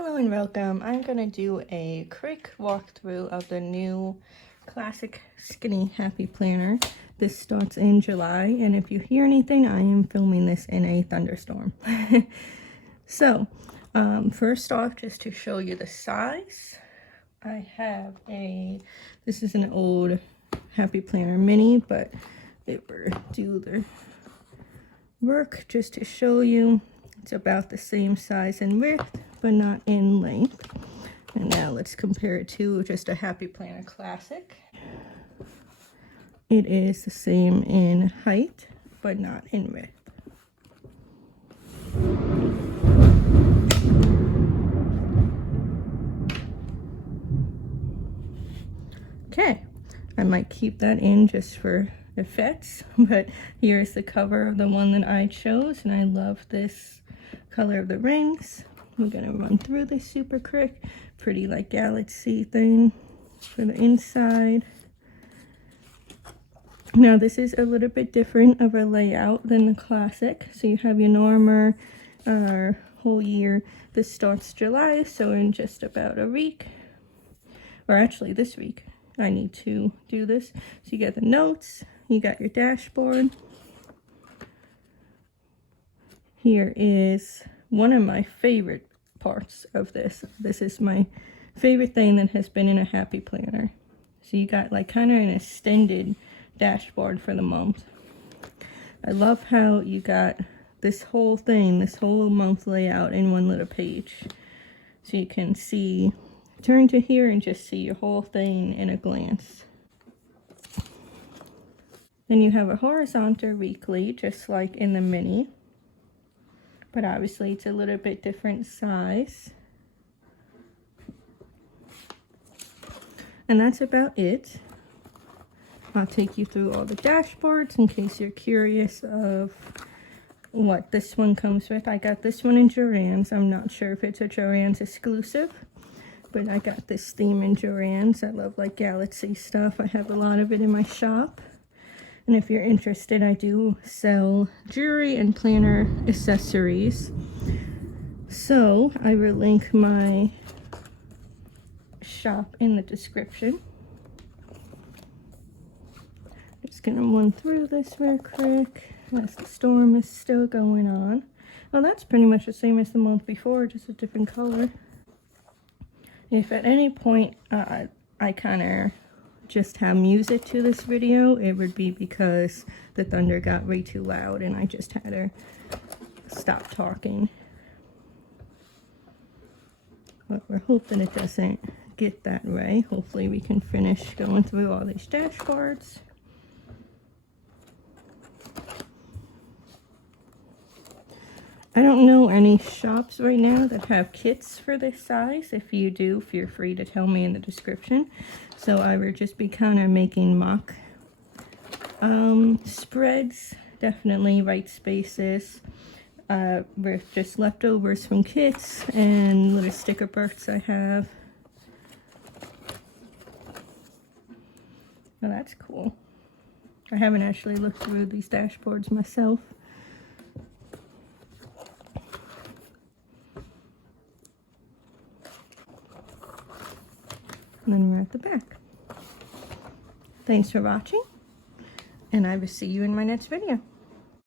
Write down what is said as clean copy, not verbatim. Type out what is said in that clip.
Hello and welcome. I'm going to do a quick walkthrough of the new Classic Skinny Happy Planner. This starts in July, and if you hear anything, I am filming this in a thunderstorm. So, first off, just to show you the size, I have this is an old Happy Planner Mini, but it will do the work just to show you. It's about the same size and width, but not in length. And now let's compare it to just a Happy Planner Classic. It is the same in height, but not in width. Okay, I might keep that in just for effects, but here's the cover of the one that I chose, and I love this color of the rings. We're gonna run through this super quick. Pretty like galaxy thing for the inside. Now this is a little bit different of a layout than the Classic. So you have your normal whole year. This starts July, so in just about a week, or actually this week, I need to do this. So you got the notes, you got your dashboard. Here is one of my favorite parts of this. This is my favorite thing that has been in a Happy Planner. So you got like kind of an extended dashboard for the month. I love how you got this whole thing, this whole month layout in one little page. So you can see, turn to here and just see your whole thing in a glance. Then you have a horizontal weekly, just like in the Mini. But obviously it's a little bit different size. And that's about it. I'll take you through all the dashboards in case you're curious of what this one comes with. I got this one in Joann's. I'm not sure if it's a Joann's exclusive, but I got this theme in Joann's. I love like galaxy stuff. I have a lot of it in my shop. And if you're interested, I do sell jewelry and planner accessories. So I will link my shop in the description. Just gonna run through this real quick as the storm is still going on. Well, that's pretty much the same as the month before, just a different color. If at any point I kind of just have music to this video, it would be because the thunder got way too loud and I just had to stop talking. But we're hoping it doesn't get that way. Hopefully we can finish going through all these dashboards. I don't know any shops right now that have kits for this size. If you do, feel free to tell me in the description. So I will just be kind of making mock spreads, definitely white spaces, with just leftovers from kits and little sticker books I have. Well, that's cool. I haven't actually looked through these dashboards myself. And then we're at the back. Thanks for watching, and I will see you in my next video.